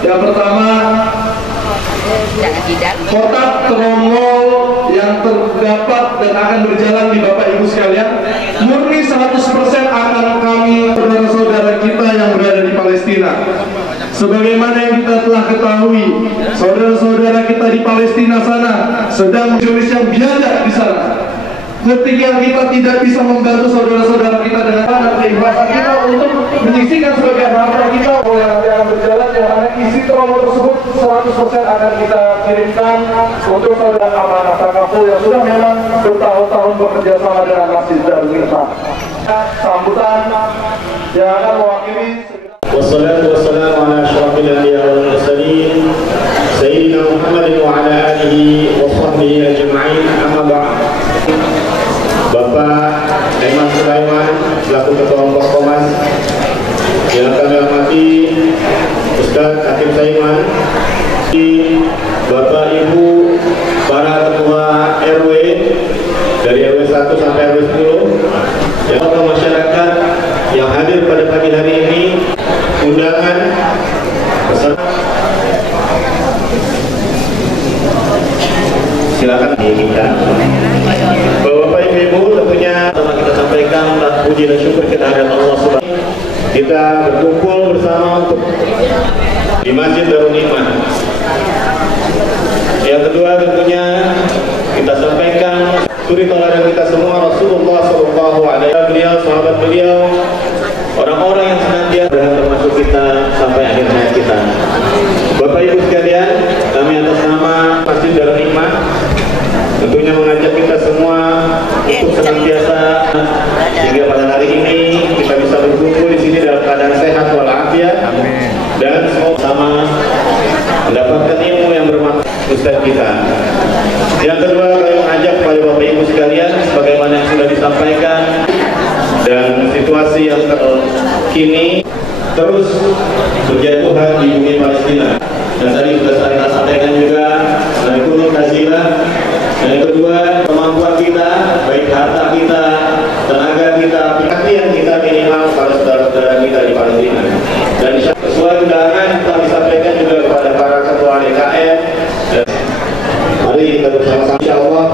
Yang pertama, kotak tromol yang terdapat dan akan berjalan di Bapak Ibu sekalian murni 100% akan kami saudara-saudara kita yang berada di Palestina. Sebagaimana yang kita telah ketahui, saudara-saudara kita di Palestina sana sedang menulis yang biadab di sana. Ketika kita tidak bisa membantu saudara-saudara kita dengan keikhlasan kita untuk menyisikan sebagian harta kita yang akan berjalan, yang mana isi tromol tersebut 100% akan kita kirimkan untuk saudara amanah Takaful yang sudah memang bertahun-tahun bekerja sama dengan Masjid Darul Irfan. Sambutan yang akan mewakili. Wassalatu wassalamu ala asyrafil anbiya wal mursalin sayyidina Muhammadin wa ala alihi wa sahbihi ajma'in, amma ba'd. Bapak Aiman Sulaiman selaku Ketua Forkomas, yang kami hormati Ustaz Hakim Saiman, Bapak Ibu para Ketua RW dari RW 1 sampai RW 10, yang tokoh masyarakat yang hadir pada pagi hari ini, undangan peserta, silakan kita. Bapak Ibu, tentunya sama kita sampaikan puji dan syukur kita hadirat Allah Subhanahu wa Ta'ala. Kita berkumpul bersama untuk di Masjid Darul Iman. Yang kedua tentunya kita sampaikan suri tauladan kita semua Rasulullah Sallallahu Alaihi Wasallam, beliau, sahabat beliau, orang-orang yang senantiasa termasuk kita sampai akhir hayat kita. Bapak Ibu sekalian, kami atas nama Masjid Darul Iman tentunya mengajak kita semua untuk senantiasa hingga pada hari ini kita bisa berkumpul di sini dalam keadaan sehat walafiat dan semoga sama mendapatkan ilmu yang bermanfaat Ustaz kita. Yang kedua, kami mengajak kepada Bapak Ibu sekalian sebagaimana yang sudah disampaikan dan situasi yang terkini terus berjatuhan di bumi Palestina. Dan tadi sudah saya sampaikan juga dari Gunung Kazilah. Dan yang kedua, kemampuan kita, baik harta kita, tenaga kita, perhatian kita minimal pada saudara-saudara kita di Palestina. Dan sesuai undangan kita disampaikan juga kepada para ketua DKM. Mari kita bersama-sama, insya Allah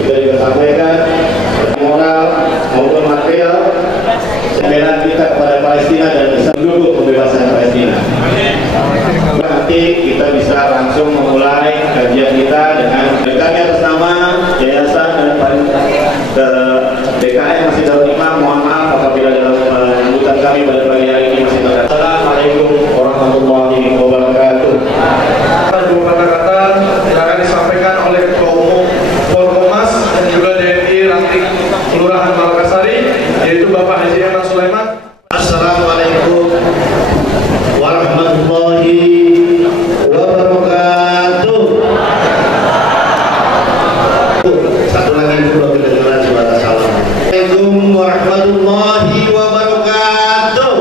kita juga sampaikan moral maupun material pembelaan kita kepada Palestina dan bisa mendukung pembebasan Palestina. Nanti kita bisa langsung memulai kajian kita dengan kami atas nama Yayasan dan DKM Masjid Darul Iman. Mohon maaf apabila dalam sambutan kami pada pagi hari ini masih terkait. Assalamualaikum warahmatullahi wabarakatuh. Dua kata-kata yang akan disampaikan oleh Ketua Umum Forkomas dan juga DMI Ranting Kelurahan Malakasari, yaitu Bapak Haji Aiman Sulaiman. Assalamualaikum warahmatullahi wabarakatuh. Satu lagi dulu kita dengar suara salam. Assalamualaikum warahmatullahi wabarakatuh.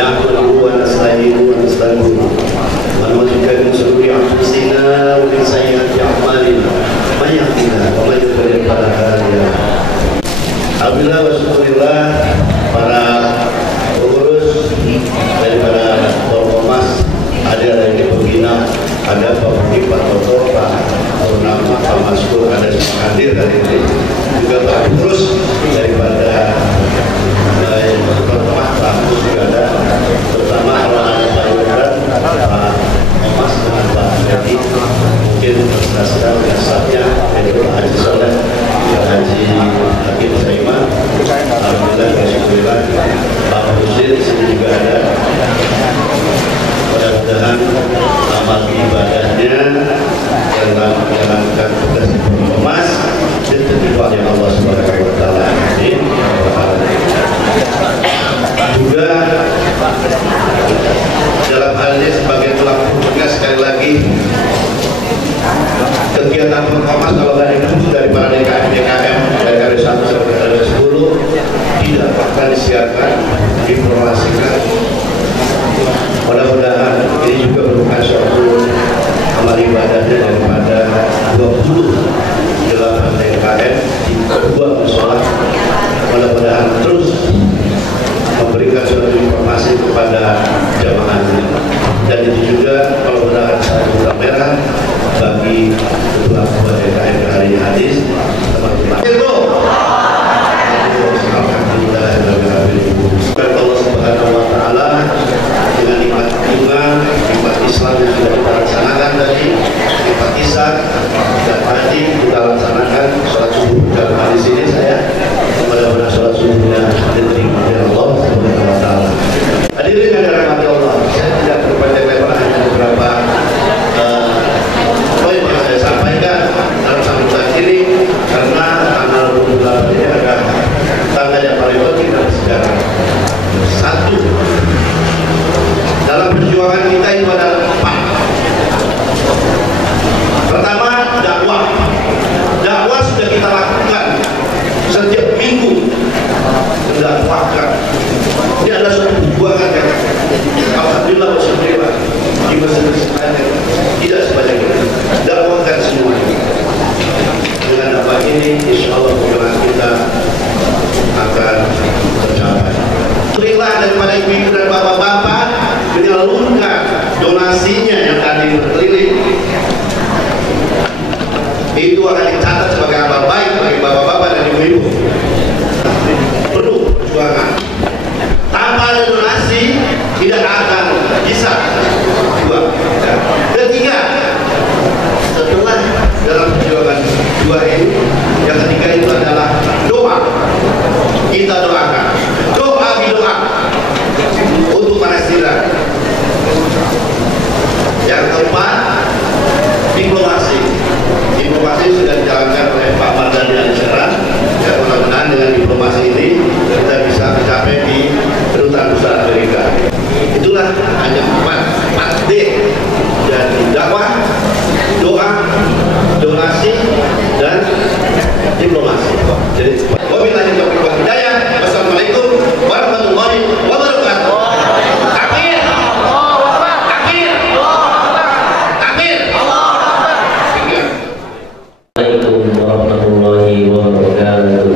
Na'budu wa nasta'inu wa nastaghfiruh wa na'udzuka min shururi anfusina wa min sayyiati a'malina. May yahdihillahu wa may yudlil fala hadiya lahu. Alhamdulillah wa syukurillah para pengurus daripada Forkomas, ada dari pembina, ada Pak Budi, Pak Toto, Pak Purnama, Pak Maskur, ada hadir hari ini, juga Pak pengurus daripada Forkomas, Pak Agus juga ada, terutama ada Pak Yudran, Pak Mas dengan Pak Jadi, mungkin presentasikan biasanya dari Pak Haji Soleh, Pak Haji Hakim Saiman, alhamdulillah bersyukurillah, Pak Husin sini juga ada. Mudah-mudahan amal ibadahnya dalam menjalankan tugas Forkomas diterima oleh Allah Subhanahu wa Ta'ala. Juga dalam hal ini sebagai pelaku tugas, sekali lagi kegiatan Forkomas kalau dari para DKM dari RW 1 sampai RW 10 tidak akan disiarkan, diinformasikan. Mudah-mudahan ini juga merupakan suatu amal ibadahnya daripada 28 DKM di kedua musola. Mudah-mudahan terus memberikan suatu informasi kepada kepada jamaahnya. Dan itu juga perlukan satu kamera bagi kedua ketua DKM hari hadis teman-teman. Allah Subhanahu wa taala dengan nikmat iman, nikmat Islam yang sudah kita laksanakan tadi, nikmat Islam dan tadi kita laksanakan sholat subuh dalam hadis ini saya mudah-mudahan sholat subuhnya diterima oleh Allah Subhanahu wa taala. Hadirin yang dirahmati Allah, saya tidak berpanjang lebar, hanya beberapa poin yang saya sampaikan dalam sambutan ini karena tanggal 28 ini adalah tanggal yang paling penting dalam sejarah. Satu, dalam perjuangan kita itu ada 4. Pertama, dakwah. Dakwah sudah kita lakukan setiap minggu, mendakwahkan. Ini adalah suatu perjuangan yang alhamdulillah bersyukur di masjid-masjid tidak sebanyak itu. Dakwahkan semuanya. Dengan dakwah ini, insya Allah perjuangan kita akan tercapai. Berilah daripada ibu-ibu dan bapak-bapak menyalurkan donasinya yang tadi berkeliling. Itu akan dicatat sebagai amal baik bagi bapak-bapak dan ibu-ibu. Perlu perjuangan. Tanpa ada donasi tidak akan bisa. Ketiga, setelah dalam perjuangan dua ini, yang ketiga itu adalah doa. Kita doakan. Doa untuk Palestina. Yang keempat, diplomasi. Diplomasi sudah dijalankan oleh Pak Mardhani Alisera. Ya, mudah-mudahan dengan diplomasi ini kita bisa mencapai di kedutaan besar Amerika. Itulah hanya 4D dari dakwah, doa, donasi, dan diplomasi. Jadi, wabillahi taufiq wal hidayah. Wassalamualaikum warahmatullahi wabarakatuh. Takbir. Takbir. Takbir. Assalamualaikum warahmatullahi wabarakatuh.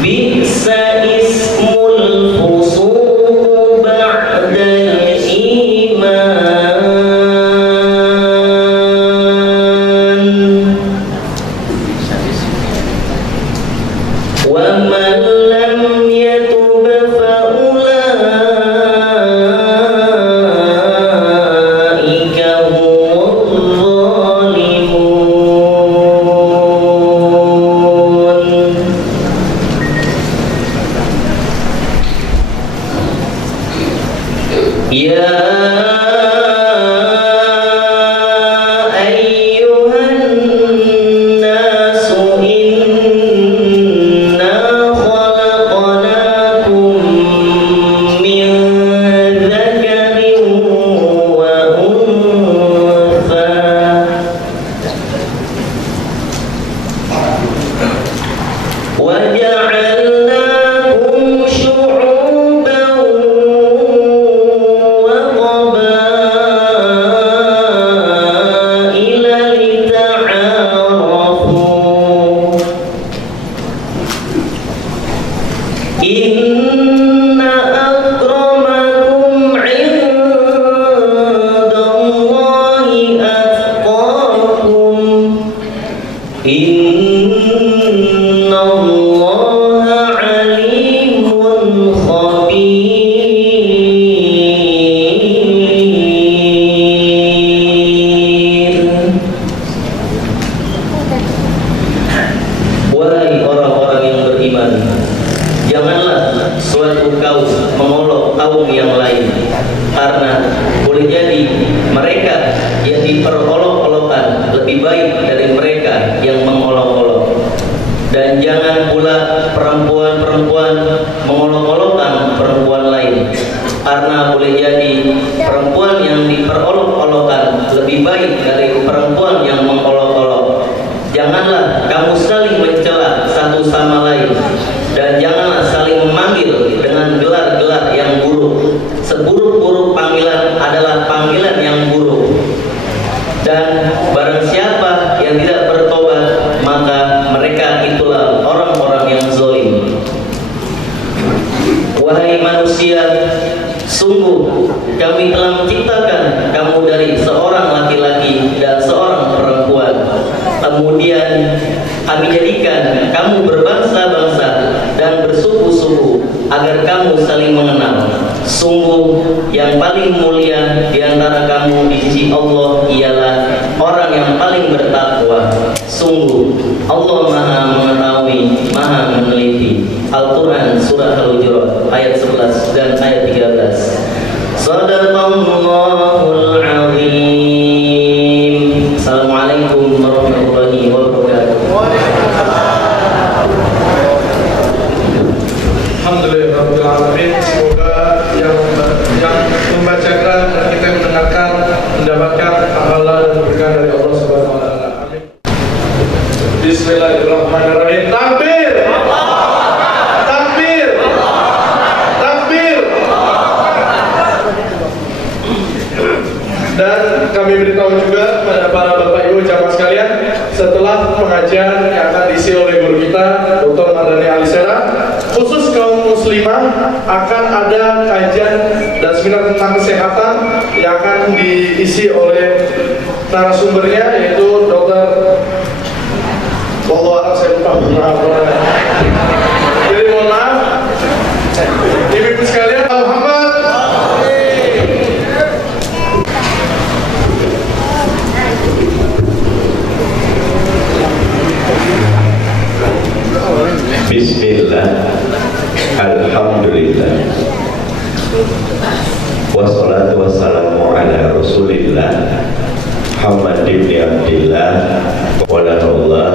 Bi'sa ismul fusuq ba'dal iman wa man lam yatub fa ulaika humul zalimun. Ya ayyuhan nasu inna khalaqnakum min dzakarin wa untha wa ja'alnakum syu'uban wa qabaila lita'arafu. Inna akramakum 'indallahi atqakum. Innallaha 'alimun khabir. Wahai orang-orang yang beriman, janganlah suatu kaum mengolok kaum yang lain, karena boleh jadi mereka yang diperolok-olokkan lebih baik dari mereka yang mengolok-olok. Dan jangan pula perempuan-perempuan mengolok-olokkan perempuan lain, karena boleh jadi perempuan yang diperolok-olokkan lebih baik dari perempuan yang mengolok-olok. Janganlah kamu saling mencela satu sama lain, dan janganlah saling memanggil dengan gelar-gelar yang buruk. Seburuk-buruk panggilan adalah panggilan yang buruk. Dan barang siapa yang tidak bertobat, maka mereka itulah orang-orang yang zalim. Wahai manusia, sungguh kami telah menciptakan kamu dari seorang laki-laki dan seorang perempuan. Kemudian kami jadikan kamu berbangsa-bangsa dan bersuku-suku agar kamu saling mengenal. Sungguh yang paling mulia di antara kamu di sisi Allah ialah orang yang paling bertakwa. Sungguh Allah Maha mengetahui, Maha meneliti. Al-Quran Surah Al-Hujurat ayat 11 dan ayat 13. Shadaqallahul Azim. Assalamualaikum warahmatullahi wabarakatuh. Alhamdulillahirrahmanirrahim. Semoga yang membacakan dan kita yang mendengarkan mendapatkan pahala dan berkah dari Allah Subhanahu wa taala. Amin. Bismillahirrahmanirrahim. Takbir. Takbir. Takbir. Dan kami beritahu juga kepada para Bapak Ibu jamaah sekalian, setelah pengajian yang akan diisi oleh guru kita Dr. Mardhani Alisera, khusus kaum muslimah akan ada kajian dan seminar tentang kesehatan yang akan diisi oleh narasumbernya, yaitu Dr. Wallahu saya lupa. Jadi mohon maaf ibu-ibu sekalian. Muhammad Bismillah, Alhamdulillah, wassalatu wassalamu ala Rasulillah Muhammad ibn Abdillah, wala haula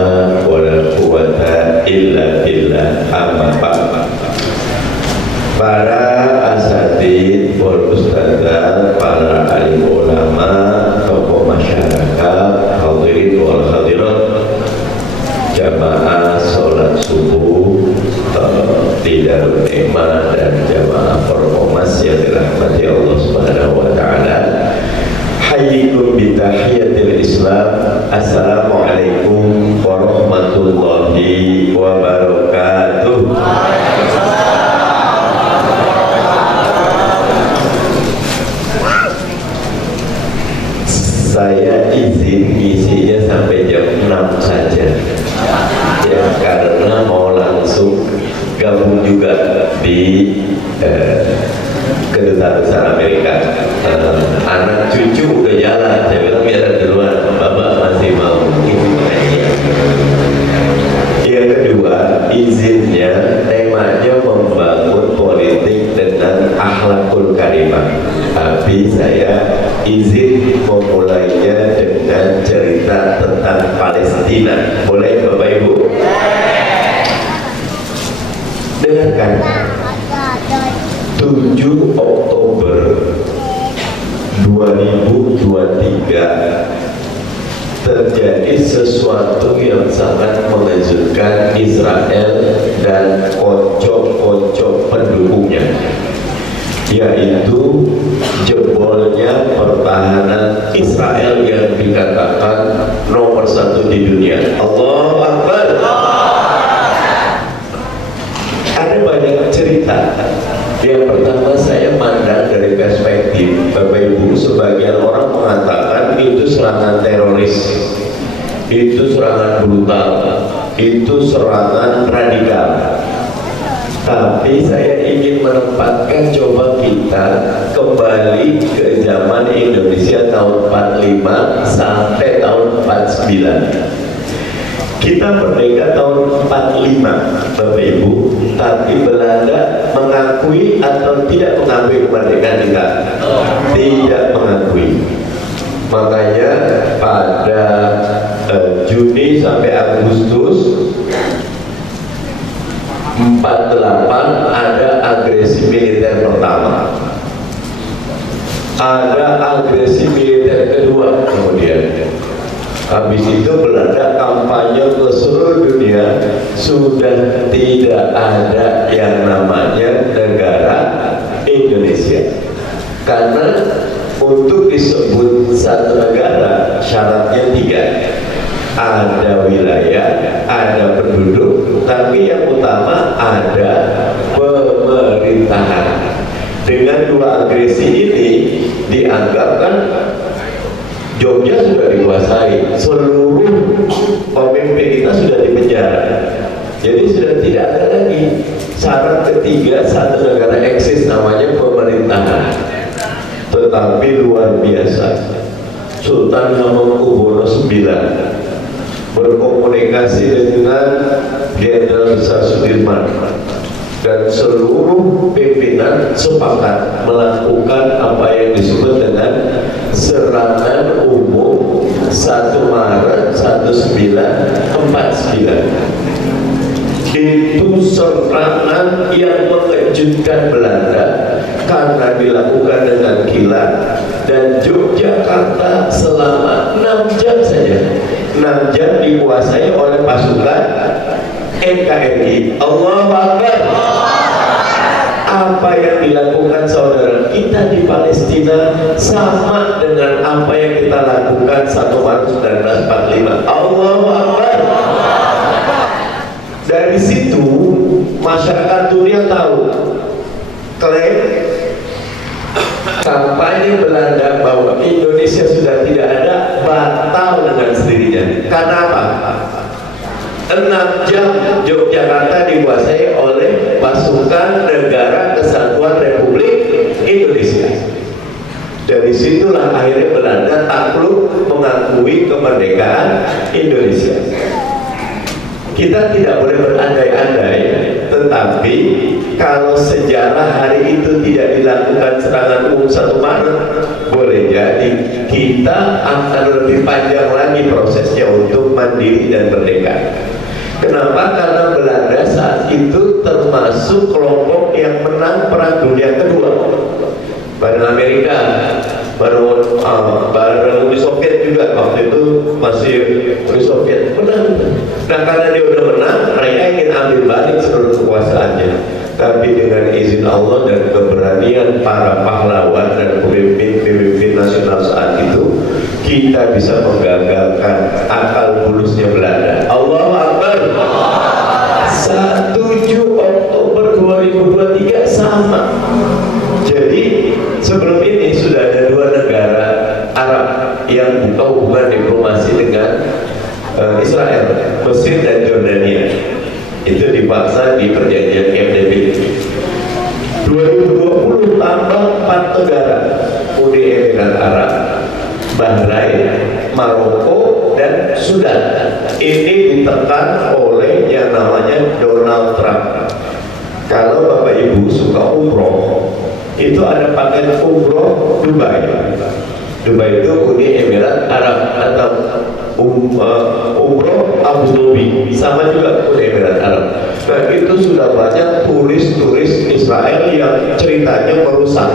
wala quwwata illa billah. Amma ba'd. Para asatidz wal ustadzah, para alim ulama, tokoh masyarakat, hadirin wal hadirat, jamaah sholat subuh di Darul Nikmah dan jamaah Performas yang dirahmati Allah Subhanahu wa taala. Hayyikum bi tahiyatil Islam. Assalamualaikum warahmatullahi wabarakatuh. gabung juga di kedutaan besar Amerika. Anak cucu udah jalan, saya bilang biar duluan, bapak masih mau ikut pengajian. Yang kedua, izinnya temanya membangun politik dengan akhlakul karimah. Tapi saya izin memulainya dengan cerita tentang Palestina. Boleh Bapak Ibu? Dengarkan. 7 Oktober 2023 terjadi sesuatu yang sangat mengejutkan Israel dan kocok-kocok pendukungnya, yaitu jebolnya pertahanan Israel yang dikatakan nomor 1 di dunia. Allahu Akbar. Ada banyak cerita. Yang pertama, saya mandang dari perspektif Bapak Ibu, sebagian orang mengatakan itu serangan teroris, itu serangan brutal, itu serangan radikal. Tapi saya ingin menempatkan, coba kita kembali ke zaman Indonesia tahun 45 sampai tahun 49. Kita merdeka tahun 45, Bapak Ibu, tapi Belanda mengakui atau tidak mengakui kemerdekaan kita? Tidak mengakui. Makanya pada Juni sampai Agustus 48 ada agresi militer pertama, ada agresi militer kedua, kemudian habis itu Belanda kampanye ke seluruh dunia, sudah tidak ada yang namanya negara Indonesia. Karena untuk disebut satu negara syaratnya 3. Ada wilayah, ada penduduk, tapi yang utama ada pemerintahan. Dengan 2 agresi ini dianggap kan Jogja sudah dikuasai, seluruh pemimpin kita sudah dipenjara. Jadi sudah tidak ada lagi syarat ketiga satu negara eksis, namanya pemerintahan. Tetapi luar biasa, Sultan Hamengkubuwono IX berkomunikasi dengan Jenderal Besar Sudirman, dan seluruh pimpinan sepakat melakukan apa yang disebut dengan serangan umum 1 Maret 1949. Itu serangan yang mengejutkan Belanda karena dilakukan dengan kilat, dan Yogyakarta selama 6 jam saja, 6 jam dikuasai oleh pasukan NKRI. Allahu Akbar. Apa yang dilakukan saudara kita di Palestina sama dengan apa yang kita lakukan 1 Maret 1945. Allahu Akbar. Dari situ masyarakat dunia tahu klaim kampanye Belanda bahwa Indonesia sudah tidak ada batal dengan sendirinya. Karena apa? 6 jam Yogyakarta dikuasai oleh pasukan Negara Kesatuan Republik Indonesia. Dari situlah akhirnya Belanda takluk mengakui kemerdekaan Indonesia. Kita tidak boleh berandai-andai, tetapi kalau sejarah hari itu tidak dilakukan serangan umum 1 Maret, boleh jadi kita akan lebih panjang lagi prosesnya untuk mandiri dan merdeka. Kenapa? Karena Belanda saat itu termasuk kelompok yang menang Perang Dunia Kedua bareng Amerika, bareng Uni Soviet juga. Waktu itu masih Uni Soviet menang. Nah, karena dia udah menang, mereka ingin ambil balik seluruh kekuasaannya. Tapi dengan izin Allah dan keberanian para pahlawan dan pemimpin nasional saat itu, kita bisa menggagalkan akal bulusnya Belanda. Allahu Akbar. 7 Oktober 2023 sama. Jadi sebelum ini sudah ada 2 negara Arab yang buka hubungan diplomasi dengan Israel, Mesir dan Jordania. Itu dipaksa di perjanjian Camp David. 2020 tambah 4 negara, Uni Emirat Arab, Bahrain, Maroko, dan Sudan. Ini ditekan oleh yang namanya Donald Trump. Kalau Bapak Ibu suka umroh, itu ada paket umroh Dubai. Dubai itu Uni Emirat Arab atau umroh Abu Dhabi, sama juga Uni Emirat Arab. Nah, itu sudah banyak turis-turis Israel yang ceritanya merusak.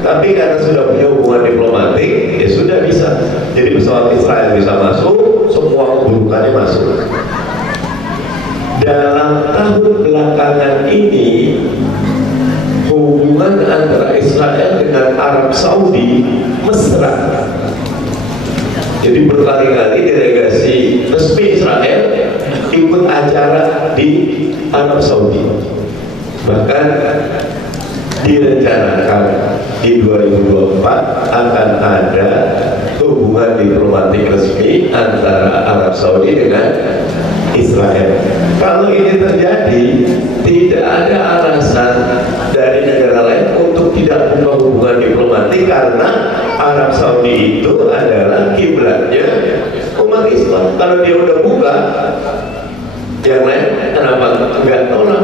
Tapi karena sudah punya hubungan diplomatik, ya sudah bisa. Jadi pesawat Israel bisa masuk, semua keburukannya masuk. Dalam tahun belakangan ini, hubungan antara Israel dengan Arab Saudi mesra. Jadi berkali-kali delegasi resmi Israel ikut acara di Arab Saudi. Bahkan direncanakan di 2024 akan ada hubungan diplomatik resmi antara Arab Saudi dengan Israel. Kalau ini terjadi, tidak ada alasan dari negara lain untuk tidak buka hubungan diplomatik, karena Arab Saudi itu adalah kiblatnya umat Islam. Kalau dia udah buka, yang lain kenapa enggak tolak?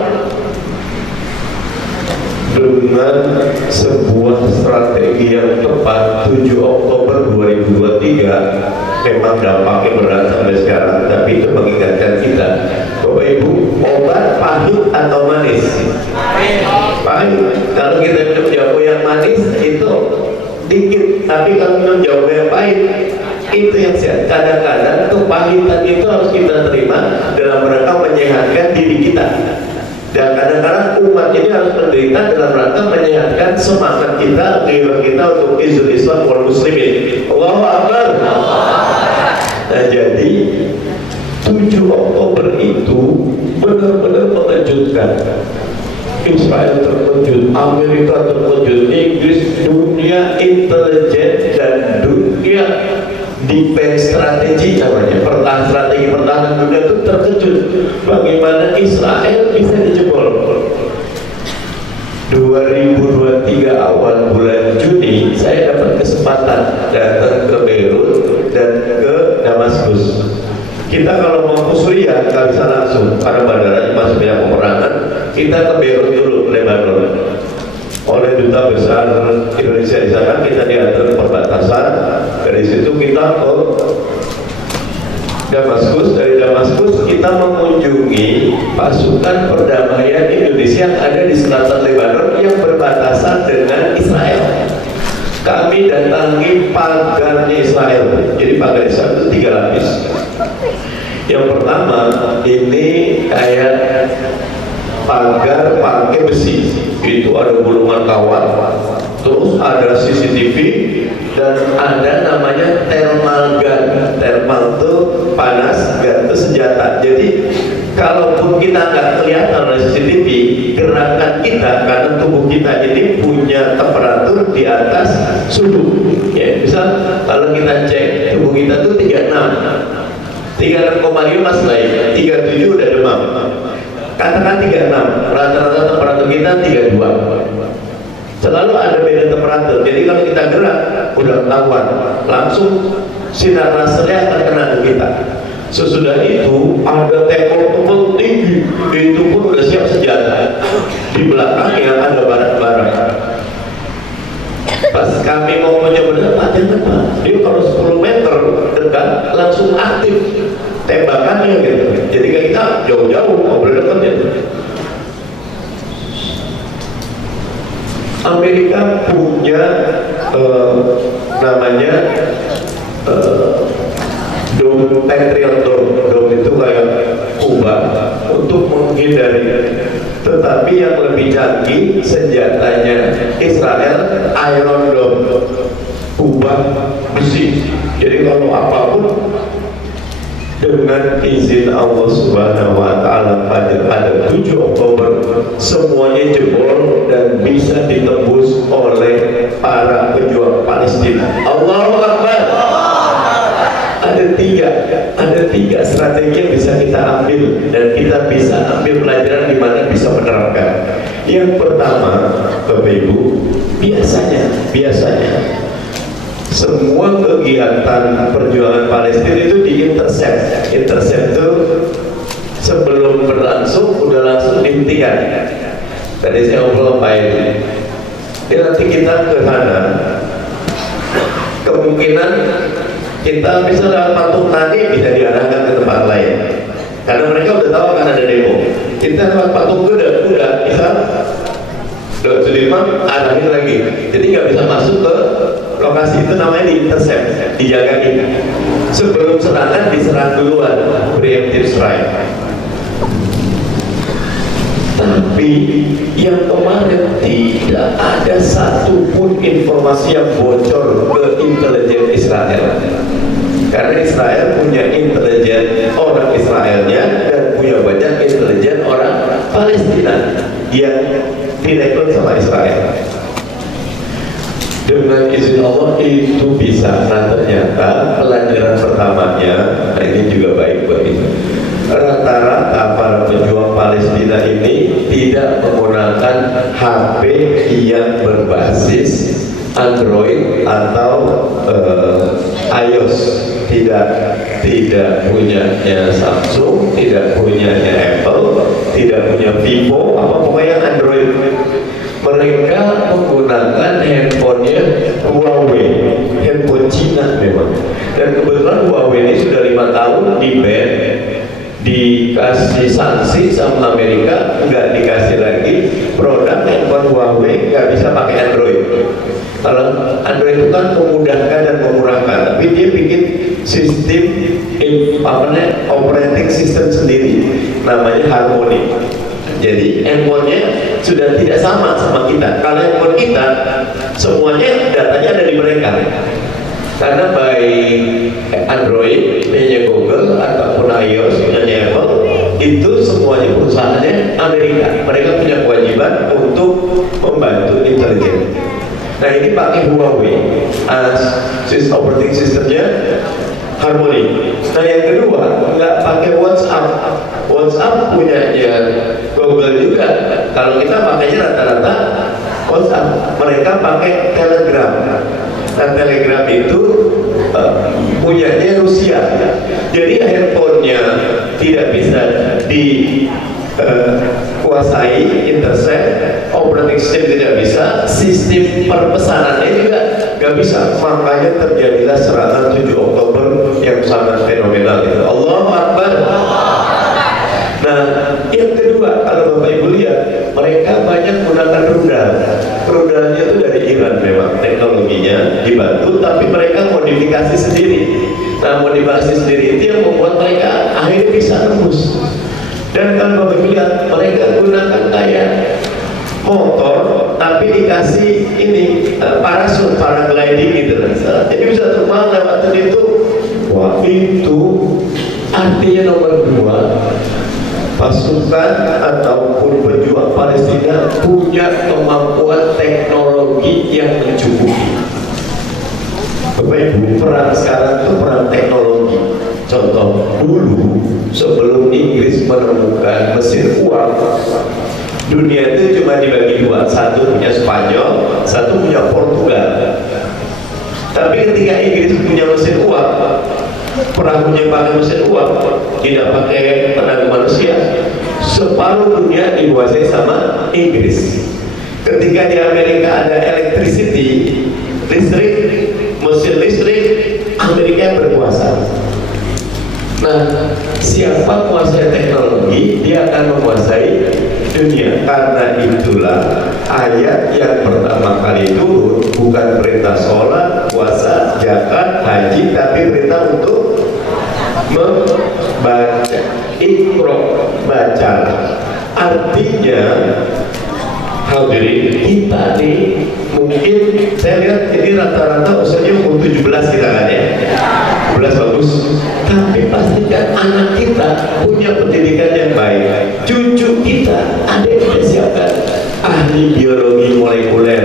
Dengan sebuah strategi yang tepat, 7 Oktober 2023 memang dampaknya berat sampai sekarang, tapi itu mengingatkan kita, Bapak Ibu, obat pahit atau manis? Pahit. Kalau kita minum jamu yang manis itu dikit, tapi kalau minum jamu yang pahit itu yang sehat. Kadang-kadang kepahitan itu harus kita terima dalam rangka menyehatkan diri kita. Dan kadang-kadang umat ini harus menderita dalam rangka menyehatkan semangat kita, gairah kita untuk izul Islam wal muslimin. Allahu Akbar. Nah, jadi 7 Oktober itu benar-benar mengejutkan. Israel terkejut, Amerika terkejut, Inggris, dunia intelijen dan dunia defense strategi namanya, strategi pertahanan dunia itu terkejut bagaimana Israel bisa dijebol. 2023 awal bulan Juni saya dapat kesempatan datang ke Beirut dan ke Damaskus. Kita kalau mau ke Suriah nggak bisa langsung karena bandaranya masih banyak peperangan. Kita ke Beirut dulu, Lebanon. Oleh duta besar Indonesia di sana, kita diantar perbatasan. Dari situ kita ke Damaskus. Dari Damaskus kita mengunjungi pasukan perdamaian Indonesia yang ada di selatan Lebanon yang berbatasan dengan Israel. Kami datangi pagarnya Israel. Jadi pagar Israel itu 3 lapis. Yang pertama ini kayak pagar pakai besi, itu ada gulungan kawat, terus ada CCTV dan ada namanya thermal gun. Thermal itu panas, gun itu senjata. Jadi kalaupun kita nggak kelihatan oleh CCTV, gerakan kita karena tubuh kita ini punya temperatur di atas suhu. Ya, misal kalau kita cek tubuh kita tuh 36,5 Mas Lai, 37 udah demam. Katakan 36, rata-rata temperatur kita 32. Selalu ada beda temperatur. Jadi kalau kita gerak, udah ketahuan, langsung sinar lasernya akan kena ke kita. Sesudah itu ada tembok tinggi, itu pun udah siap senjata. Di belakangnya ada barang-barang. Pas kami mau mencoba, Pak, jangan Pak, dia kalau 10 meter dekat langsung aktif tembakannya gitu. Jadi kita jauh-jauh mau berdekat ya. Amerika punya namanya dome, Patriot Dome itu kayak kubah untuk menghindari. Tetapi yang lebih canggih senjatanya Israel Iron Dome, kubah besi. Jadi kalau apapun dengan izin Allah Subhanahu wa Ta'ala pada 7 Oktober semuanya jebol dan bisa ditembus oleh para pejuang Palestina. Allahu Akbar. Ada tiga strategi yang bisa kita ambil dan kita bisa ambil ambil pelajaran di mana bisa menerapkan. Yang pertama, Bapak Ibu, biasanya semua kegiatan perjuangan Palestina itu di-intercept. Intercept itu sebelum berlangsung udah langsung dihentikan. Tadi saya ngobrol Pak ini. Jadi nanti kita ke sana, kemungkinan kita bisa lewat patung tani bisa diarahkan ke tempat lain. Karena mereka udah tahu akan ada demo. Kita lewat patung kuda bisa Sudirman arahin lagi. Jadi nggak bisa masuk ke lokasi itu, namanya di-intercept, dijagain. Sebelum serangan diserang duluan, preemptive strike. Tapi yang kemarin tidak ada satupun informasi yang bocor ke intelijen Israel. Karena Israel punya intelijen orang Israelnya dan punya banyak intelijen orang Palestina yang direkrut sama Israel. Dengan izin Allah itu bisa. Nah ternyata pelajaran pertamanya, nah ini juga baik buat kita. Rata-rata para pejuang Palestina ini tidak menggunakan HP yang berbasis Android atau iOS. Tidak punyanya Samsung, tidak punyanya Apple, tidak punya Vivo, apa pokoknya Android. Mereka menggunakan handphonenya Huawei, handphone Cina memang. Dan kebetulan Huawei ini sudah 5 tahun di ban, dikasih sanksi sama Amerika, nggak dikasih lagi produk handphone Huawei, nggak bisa pakai Android. Kalau Android itu kan memudahkan dan memurahkan, tapi dia bikin sistem operating system sendiri, namanya Harmony. Jadi handphonenya sudah tidak sama kita. Kalau handphone kita semuanya datanya dari mereka. Karena baik Android punya Google ataupun iOS punya Apple, itu semuanya perusahaannya Amerika. Mereka punya kewajiban untuk membantu intelijen. Nah ini pakai Huawei operating systemnya Harmony. Nah yang kedua nggak pakai WhatsApp. WhatsApp punya Google juga. Kalau kita pakainya rata-rata WhatsApp, mereka pakai Telegram. Nah Telegram itu punyanya Rusia. Jadi handphonenya tidak bisa dikuasai, intercept, operating system tidak bisa, sistem perpesanannya juga nggak bisa. Makanya terjadilah serangan 7 Oktober yang sangat fenomenal itu. Allahu Akbar. Nah yang kedua, kalau Bapak Ibu lihat, mereka banyak menggunakan rudal. Rudalnya itu dari Iran memang, teknologinya dibantu, tapi mereka modifikasi sendiri. Nah modifikasi sendiri itu yang membuat mereka akhirnya bisa tembus. Dan kalau Bapak Ibu lihat, mereka gunakan kayak motor, tapi dikasih ini parasut, paragliding gitu. Jadi bisa terbang lewat itu. Wah itu artinya nomor 2. Pasukan ataupun pejuang Palestina punya kemampuan teknologi yang mencukupi. Bapak Ibu, perang sekarang itu perang teknologi. Contoh, dulu sebelum Inggris menemukan mesin uang, dunia itu cuma dibagi 2, satu punya Spanyol, satu punya Portugal. Tapi ketika Inggris punya mesin uang, perahunya pakai mesin uang, tidak pakai tenaga manusia, separuh dunia dikuasai sama Inggris. Ketika di Amerika ada electricity, listrik, mesin listrik, Amerika yang berkuasa. Nah, siapa kuasai teknologi, dia akan menguasai dunia. Karena itulah ayat yang pertama kali turun bukan perintah sholat, puasa, zakat, haji, tapi perintah untuk membaca. Iqra, baca. Artinya hadirin kita nih, mungkin saya lihat ini rata-rata usianya umur 17 kita kan ya, 17 bagus. Tapi pastikan anak kita punya pendidikan yang baik. Cucu kita ada yang kita siapkan ahli biologi molekuler,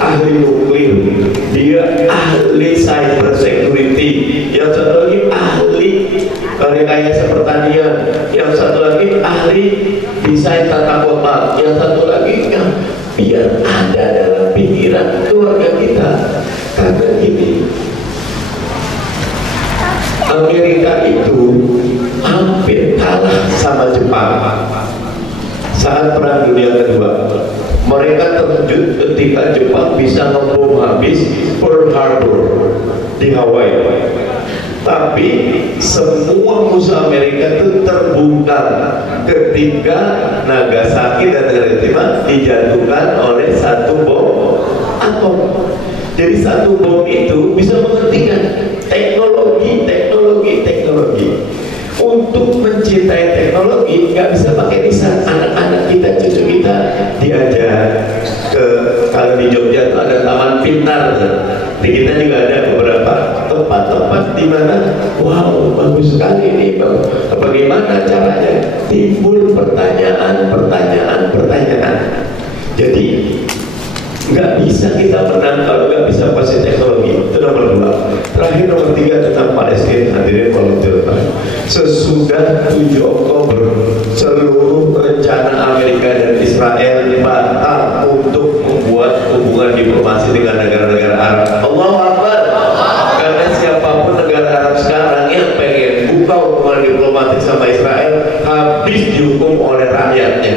ahli nuklir, dia ahli cyber security, yang satu lagi ahli rekayasa pertanian, yang satu lagi ahli desain tata kota, yang satu lagi biar ada dalam pikiran keluarga kita. Karena gini, Amerika itu hampir kalah sama Jepang saat Perang Dunia Kedua. Mereka terkejut ketika Jepang bisa ngebom habis Pearl Harbor di Hawaii. Tapi semua musuh Amerika itu terbungkam ketika Nagasaki dan Hiroshima dijatuhkan oleh satu bom atom. Jadi satu bom itu bisa menghentikan teknologi. Untuk mencintai teknologi nggak bisa pakai lisan. Anak-anak kita, cucu kita diajak ke, kalau di Jogja itu ada Taman Pintar. Di kita juga ada beberapa tempat-tempat di mana wow bagus sekali ini, bagaimana caranya, timbul pertanyaan. Jadi nggak bisa kita menang kalau nggak bisa kuasai teknologi. Itu nomor 2. Terakhir nomor 3 tentang Palestina. Hadirin volunteer. Sesudah 7 Oktober seluruh rencana Amerika dan Israel batal untuk membuat hubungan diplomasi dengan negara-negara Arab. Allahu Akbar. Karena siapapun negara Arab sekarang yang pengen buka hubungan diplomatik sama Israel habis dihukum oleh rakyatnya.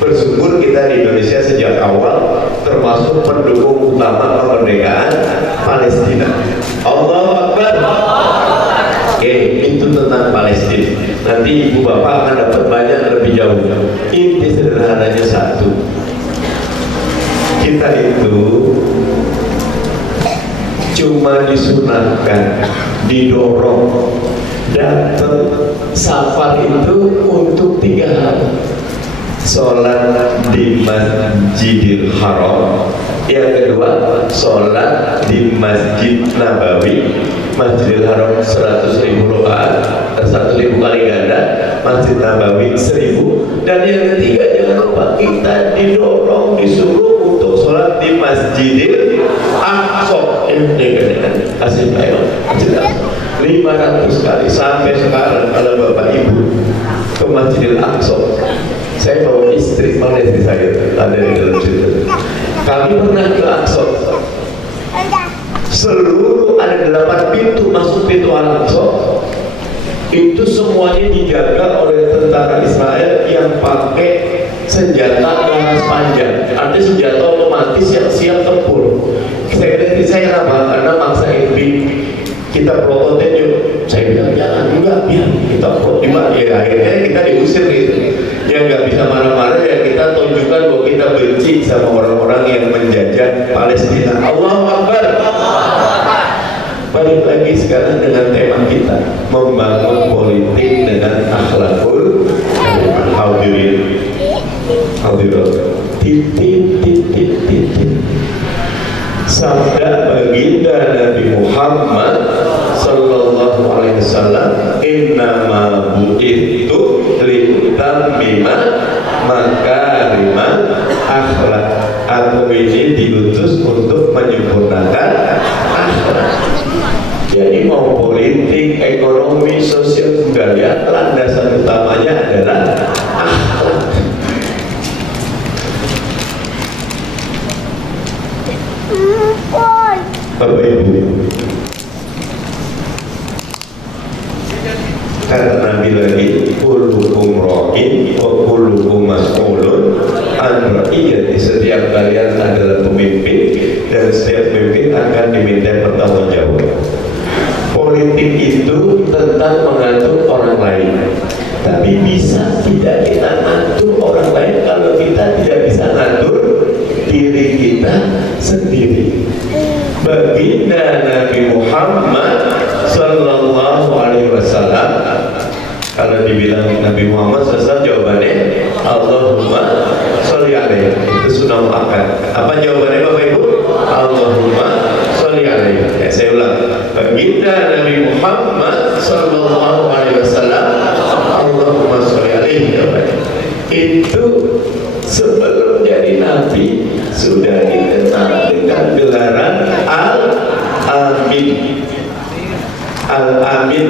Bersyukur kita di Indonesia sejak awal termasuk pendukung utama kemerdekaan Palestina. Allahu Akbar. Oke, itu tentang Palestina. Nanti ibu bapak akan dapat banyak lebih jauh. Inti sederhananya satu, kita itu cuma disunahkan, didorong datang safar itu untuk 3 hari. Sholat di Masjidil Haram, yang kedua sholat di Masjid Nabawi. Masjidil Haram 100.000 rakaat, 1.000 kali ganda, Masjid Nabawi 1.000, dan yang ketiga jangan lupa kita didorong, disuruh untuk sholat di Masjidil Aqsa. Kasih ayo 500 kali sampai sekarang. Kalau bapak ibu ke Masjidil Aqsa, saya bawa istri saya ada di dalam situ. Kami pernah ke Aqsa. Seluruh ada 8 pintu masuk pintu Al-Aqsa. Itu semuanya dijaga oleh tentara Israel yang pakai senjata laras panjang. Artinya senjata otomatis yang siap tempur. Saya kenapa? Karena maksa itu kita prototin yuk. Saya bilang jangan, enggak, biar kita prototin. Ya akhirnya kita diusir gitu. Ya nggak bisa marah-marah, ya kita tunjukkan bahwa kita benci sama orang-orang yang menjajah Palestina. Allahu Akbar. Balik lagi sekarang dengan tema kita, membangun politik dengan akhlakul hadirin. Sabda baginda Nabi Muhammad sallallahu alaihi wasallam, innama bu'ithu litammima makarimal akhlak. Aku ini diutus untuk menyempurnakan akhlak. Jadi mau politik, ekonomi, sosial, budaya, landasan utamanya adalah akhlak. Bapak Ibu, kata Nabi lagi, kullukum ra'in wa kullukum mas'ulun an ra'iyati. Setiap kalian adalah pemimpin dan setiap pemimpin akan diminta pertanggungjawaban. Politik itu tentang mengatur orang lain, tapi bisa tidak kita atur orang lain kalau kita tidak bisa ngatur diri kita sendiri. Baginda Nabi Muhammad sallallahu alaihi wasallam, kalau dibilang Nabi Muhammad SAW, jawabannya Allahumma sholli alaihi. Itu sunnah muakkad. Apa jawabannya Bapak Ibu? Allahumma sholli alaihi. Ya, saya ulang. Baginda Nabi Muhammad sallallahu alaihi wasallam, Allahumma sholli alaihi. Itu sebelum jadi Nabi sudah dikenal dengan gelaran Al-Amin. Al-Amin,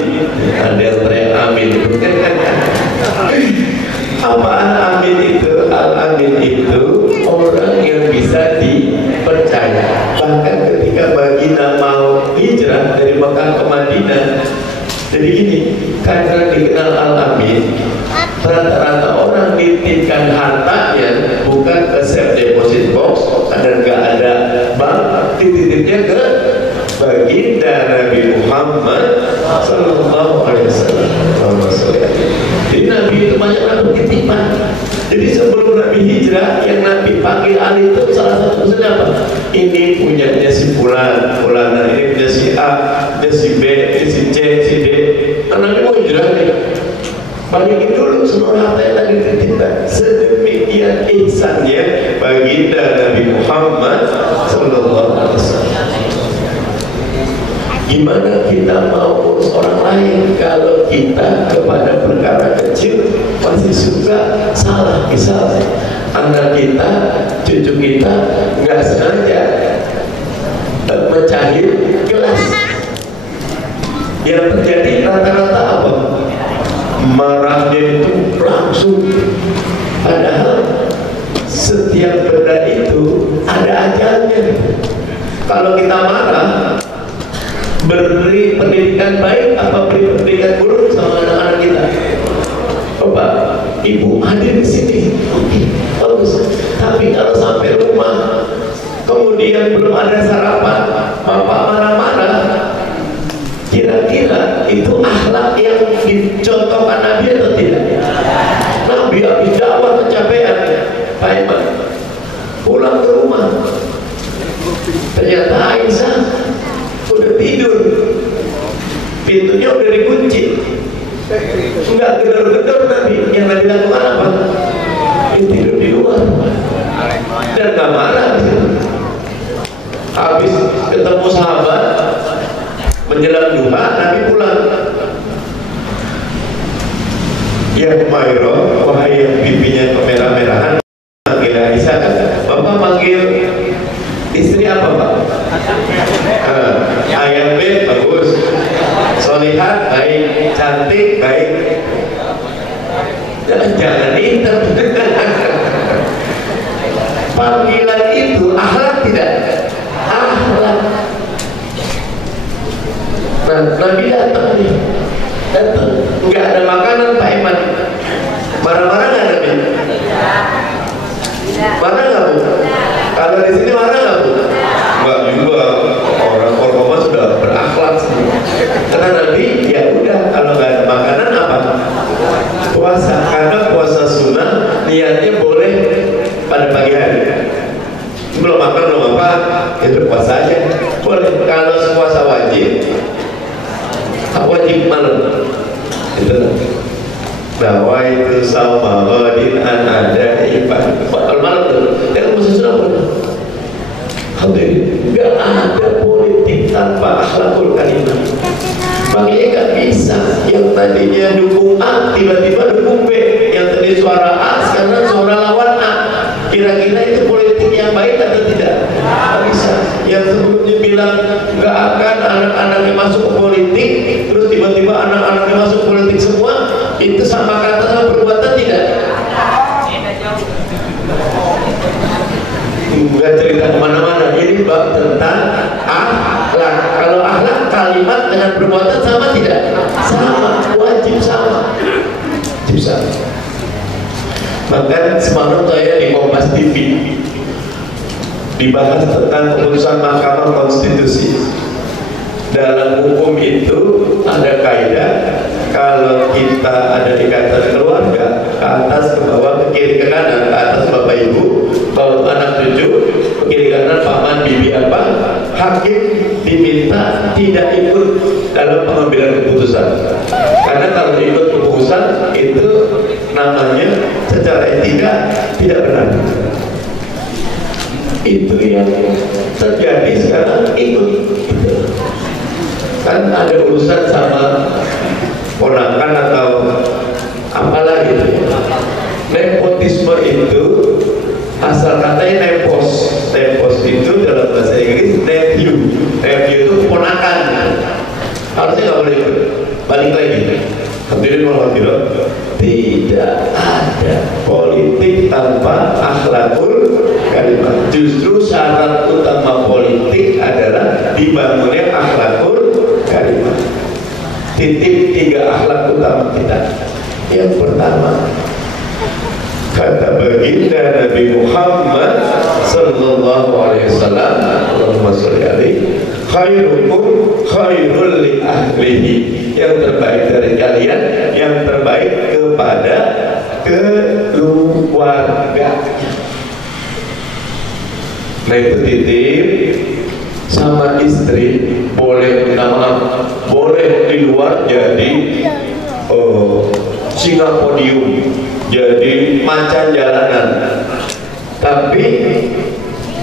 ada yang teriak amin. Apaan amin itu? Al-Amin itu orang yang bisa dipercaya. Bahkan ketika baginda mau hijrah dari Mekah ke Madinah, jadi gini, karena dikenal Al-Amin, rata-rata orang nitipkan hartanya bukan ke safe deposit box dan nggak ada bank, dititipnya ke baginda Nabi Muhammad Sallallahu Alaihi Wasallam. Jadi Nabi itu banyak dapat titipan. Jadi sebelum Nabi hijrah, yang Nabi panggil Ali itu salah satu pesan apa? Ini punyanya si Fulan, Fulana, ini punya si A, punya si B, ini si C, si D. Nah, Nabi mau hijrah nih, balikin dulu seluruh harta yang tadi dititipkan. Sedemikian ihsannya baginda Nabi Muhammad Sallallahu Alaihi Wasallam. Gimana kita mau urus orang lain kalau kita kepada perkara kecil masih suka salah? Misalnya anak kita, cucu kita nggak sengaja mecahin gelas, yang terjadi rata-rata apa? Marahnya itu langsung. Padahal setiap benda itu ada ajalnya. Kalau kita marah, beri pendidikan baik apa beri pendidikan buruk sama anak-anak kita? Bapak, Ibu hadir di sini, oke, bagus. Tapi kalau sampai rumah, kemudian belum ada sarapan, Bapak marah-marah, kira-kira itu akhlak yang dicontohkan Nabi atau tidak? Nabi habis dakwah kecapean, Pak Iman, pulang ke rumah, ternyata Aisyah udah tidur, pintunya udah dikunci, nggak gedor-gedor. Nabi yang Nabi lakukan apa? Dia tidur di luar dan nggak marah. Habis ketemu sahabat menjelang duha, Nabi pulang. Ya Humairah, wahai yang pipinya kemerah-merahan, manggil Aisyah kan? Bapak manggil istri apa Pak? Ayat B bagus, solihat baik, cantik baik. Jangan inter. Panggilan itu akhlak tidak? Akhlak. Nah, Nabi datang nih, datang, nggak ada makanan Pak Iman, marah-marah nggak Nabi? Marah nggak Bu? Kalau di sini marah nggak Bu? Nggak juga. Orang Korkoma sudah berakhlak sih. Karena Nabi ya udah, kalau nggak ada makanan apa? Puasa. Karena puasa sunnah niatnya boleh pada pagi hari. Belum makan belum apa, itu puasa aja boleh. Kalau puasa wajib malam itu bahwa itu sama godin ada ibadah malam tuh yang puasa sunnah boleh. Hadirin, nggak ada politik tanpa akhlakul karimah. Makanya nggak bisa yang tadinya dukung A tiba-tiba dukung B, yang tadi suara A sekarang suara lawan A. Kira-kira itu politik yang baik atau tidak? Nggak bisa. Yang sebelumnya bilang nggak akan anak-anaknya masuk ke politik, terus tiba-tiba anak-anaknya masuk politik semua, itu sama kata sama perbuatan tidak? Enggak cerita kemana-mana. Ini bab tentang akhlak. Kalau akhlak kalimat dengan perbuatan sama tidak? Sama, wajib sama. Wajib sama. Maka semalam saya di Kompas TV dibahas tentang keputusan Mahkamah Konstitusi. Dalam hukum itu ada kaidah, kalau kita ada ikatan keluarga, ke atas ke bawah, ke kiri ke kanan, ke atas bapak ibu, bawah anak cucu, ke kiri kanan paman bibi apa, hakim diminta tidak ikut dalam pengambilan keputusan. Karena kalau ikut keputusan itu namanya secara etika tidak benar. Itu yang terjadi sekarang, ikut gitu. Kan ada urusan sama ponakan atau apalah gitu. Nepotisme itu asal katanya nepos. Nepos itu dalam bahasa Inggris nephew. Nephew itu ponakan. Harusnya nggak boleh ikut. Balik lagi. Tidak ada politik tanpa akhlakul karimah. Justru syarat utama politik adalah dibangunnya akhlakul karimah. Titip 3 akhlak utama kita. Yang pertama, kata baginda Nabi Muhammad sallallahu alaihi wasallam, Allahumma sholli alaihi, khairukum khairul li ahlihi. Yang terbaik dari kalian yang terbaik kepada keluarganya. Nah itu titip sama istri. Boleh minta maaf, boleh di luar jadi singa podium, jadi macan jalanan. Tapi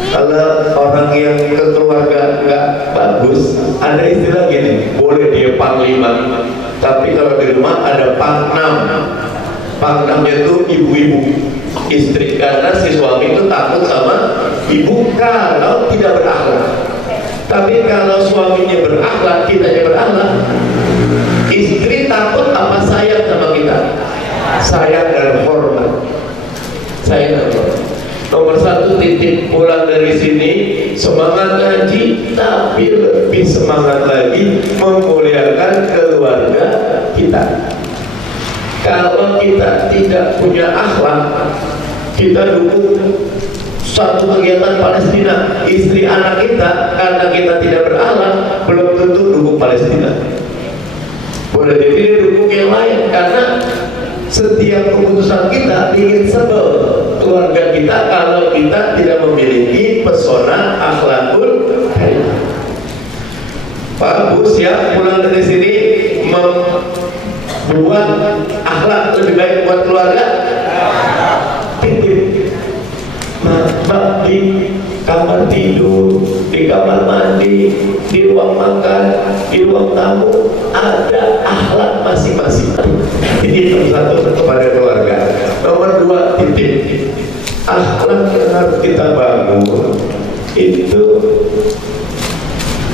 kalau orang yang ke keluarga nggak bagus, ada istilah gini, boleh dia panglima, tapi kalau di rumah ada pangnam. Pangnamnya itu ibu-ibu, istri, karena si suami itu takut sama ibu kalau tidak berakhlak. Tapi kalau suaminya berakhlak, kitanya berakhlak, istri takut apa sayang sama kita, sayang dan hormat, sayang dan hormat. Nomor 1 titip pulang dari sini semangat ngaji, tapi lebih semangat lagi memuliakan keluarga kita. Kalau kita tidak punya akhlak, kita dukung satu kegiatan Palestina, istri anak kita, karena kita tidak berakhlak, belum tentu dukung Palestina. Boleh jadi dia dukung yang lain, karena setiap keputusan kita ingin sebel keluarga kita kalau kita tidak memiliki pesona akhlakul karimah. Bagus ya, pulang dari sini membuat akhlak lebih baik buat keluarga. Titip di kamar tidur, di kamar mandi, di ruang makan, di ruang tamu ada akhlak masing-masing. Ini satu kepada keluarga. Nomor 2 titip akhlak yang harus kita bangun itu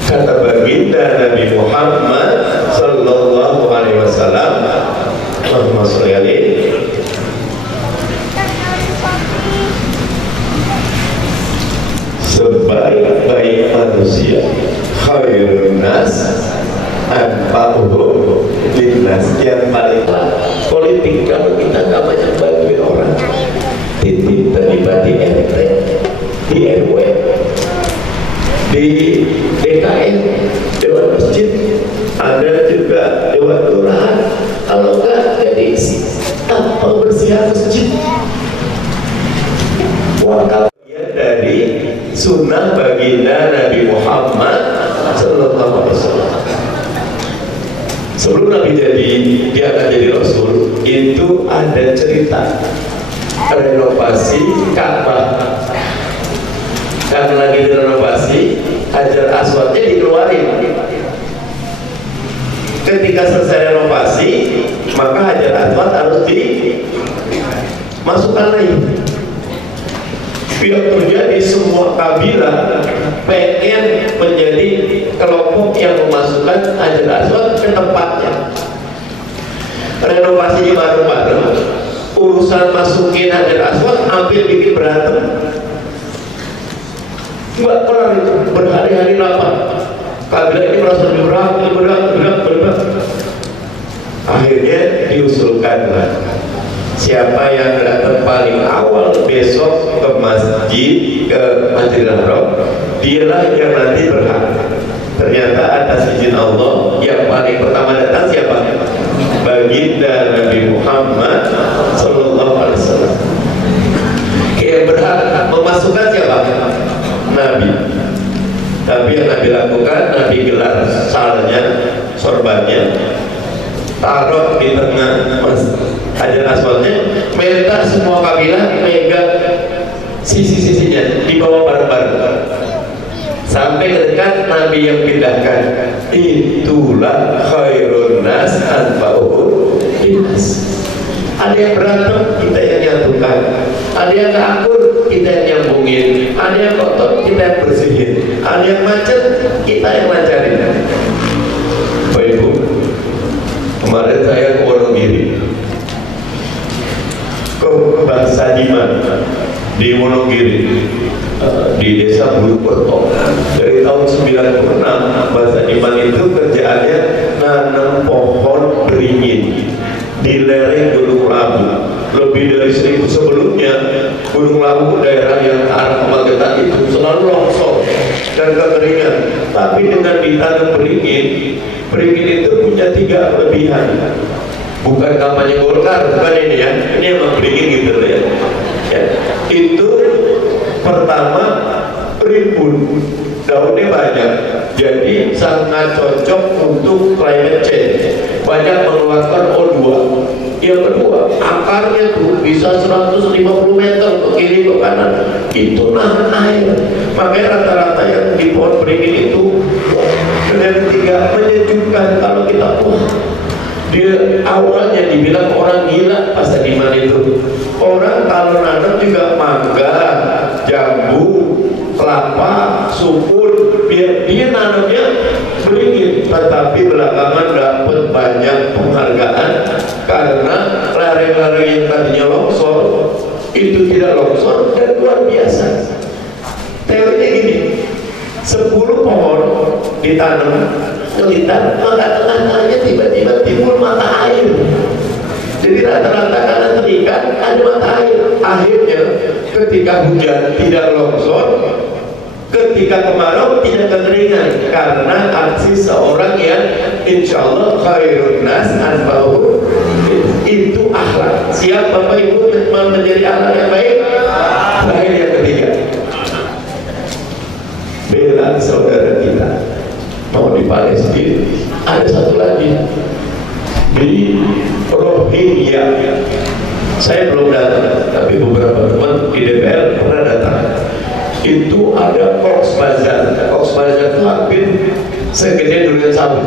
kata baginda Nabi Muhammad sallallahu alaihi wasallam, Allahumma sholli alaihi, sebaik-baik manusia khairun nas anfa'uhum linnas. Yang paling politik kalau kita nggak banyak bantuin orang, titip terlibat di RT, di RW, di DKM, Dewan Masjid, ada juga Dewan Kelurahan. Kalau nggak jadi pembersihan masjid, wakaf dari sunnah baginda Nabi Muhammad sallallahu alaihi wasallam. Sebelum Nabi dia akan jadi Rasul, itu ada cerita renovasi Ka'bah. Karena lagi direnovasi, Hajar Aswadnya dikeluarin. Ketika selesai renovasi, maka Hajar Aswad harus dimasukkan lagi. Yang terjadi semua kabilah pengen menjadi kelompok yang memasukkan Hajar Aswad ke tempatnya. Renovasinya bareng-bareng, urusan masukin Hajar Aswad hampir bikin berantem. Nggak kelar itu, berhari-hari lapar. Kabilah ini merasa lebih berat. Akhirnya diusulkan siapa yang datang paling awal besok ke masjid, ke Masjidil Haram, dialah yang nanti berhak. Ternyata atas izin Allah yang paling pertama datang siapa? Baginda Nabi Muhammad sallallahu alaihi wasallam. Yang berhak memasukkan siapa? Nabi. Tapi yang Nabi lakukan, Nabi gelar salnya, sorbannya, taruh di tengah Hajar Aswadnya, minta semua kabilah megang sisi-sisinya, dibawa bareng-bareng sampai dekat Nabi yang pindahkan. Itulah khairun nas anfa'uhum linnas. Ada yang berantem, kita yang nyatukan. Ada yang akur, kita yang nyambungin. Ada yang kotor, kita yang bersihin. Ada yang macet, kita yang lancarin. Baik Kemarin saya ke Wonogiri, ke Bangsa Diman di Wonogiri, di desa Bulukerto. Dari tahun 96 Bangsa Diman itu kerjaannya nanam pohon beringin di lereng Gunung Lawu. Lebih dari 1000 sebelumnya Gunung Lawu, daerah yang ke arah Magetan itu selalu longsor dan kekeringan. Tapi dengan ditanam beringin, beringin itu punya 3 kelebihan. Bukan kampanye Golkar, bukan ini ya. Ini emang beringin gitu ya. Itu pertama, rimbun, daunnya banyak, jadi sangat cocok untuk climate change. Banyak mengeluarkan O2. Yang kedua, akarnya tuh bisa 150 meter ke kiri ke kanan, itu nahan air. Makanya rata-rata yang di pohon beringin itu. Dan ketiga, menyejukkan. Kalau kita dia awalnya dibilang orang gila pas di mana itu. Orang kalau nanam juga mangga, jambu, kelapa, sukun, dia nanamnya beringin. Tetapi belakangan dapat banyak penghargaan karena lereng-lereng yang tadinya longsor itu tidak longsor dan luar biasa. Teorinya gini, 10 pohon ditanam ngelintar, maka tengah-tengahnya tiba-tiba timbul mata air. Jadi rata-rata karena terikat ada mata air. Akhirnya ketika hujan tidak longsor, ketika kemarau tidak kekeringan, karena aksi seorang yang insya Allah khairun nas anfa'uhum. Itu akhlak. Siap Bapak Ibu menjadi akhlak yang baik? Terakhir yang ketiga, bela saudara kita. Mau di Palestina, ada satu lagi di Rohingya. Saya belum datang, tapi beberapa teman di DPR pernah datang. Itu ada Cox's Bazar. Cox's Bazar itu hampir segede durian sapi,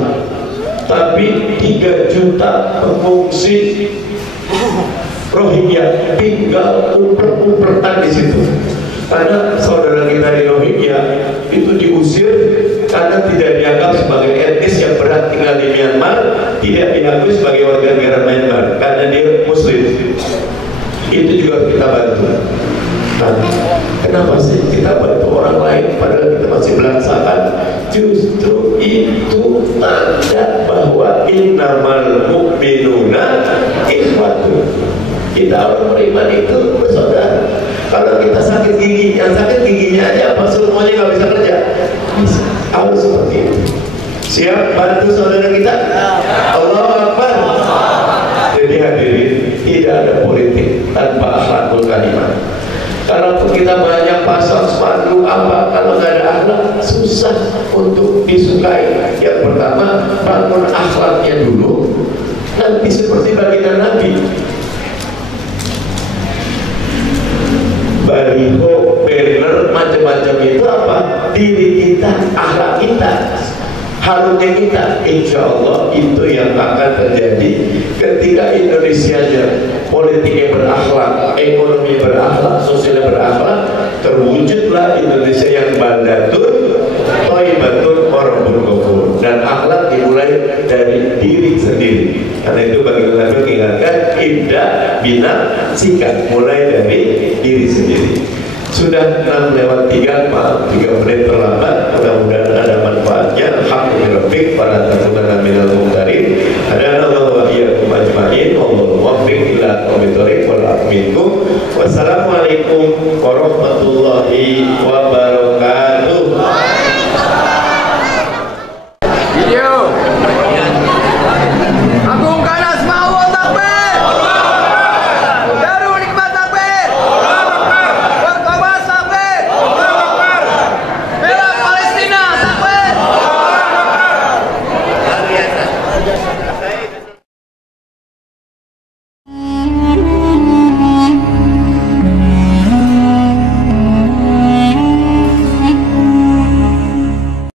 tapi 3 juta pengungsi Rohingya tinggal umpet-umpetan di situ. Karena saudara kita di Rohingya itu diusir karena tidak dianggap sebagai etnis yang berhak tinggal di Myanmar, tidak diakui sebagai warga negara Myanmar karena dia Muslim. Itu juga kita bantu. Nah, kenapa sih kita bantu orang lain padahal kita masih belangsakan? Justru itu tanda bahwa innamal mu'minuna ikhwatun. Kita orang beriman itu bersaudara. Kalau kita sakit gigi, yang sakit giginya aja apa semuanya nggak bisa kerja? Bisa. Harus seperti itu. Siap bantu saudara kita? Allahu Akbar. Jadi hadirin, tidak ada politik tanpa akhlakul karimah. Kalau kita banyak pasang sepatu apa, kalau nggak ada akhlak susah untuk disukai. Yang pertama, bangun akhlaknya dulu. Nanti seperti baginda Nabi, baliho, banner, macam-macam itu apa? Diri kita, akhlak kita, harusnya kita. Insya Allah itu yang akan terjadi ketika Indonesia-nya politiknya berakhlak, ekonomi berakhlak, sosialnya berakhlak, terwujudlah Indonesia yang baldatun, thayyibatun, warabun ghafur. Dan akhlak dimulai dari diri sendiri. Karena itu bagi Nabi mengingatkan ibda bina sikap, mulai dari diri sendiri. Sudah 6:03, maaf 3 menit terlambat. Mudah-mudahan ada manfaatnya. Alhamdulillah, para tamunan minal mumtarin. Ada Allah wa iyyakum ajma'in. Wallahu muwaffiq ila aqwamit thoriq wal aqminkum. Wassalamualaikum warahmatullahi wabarakatuh.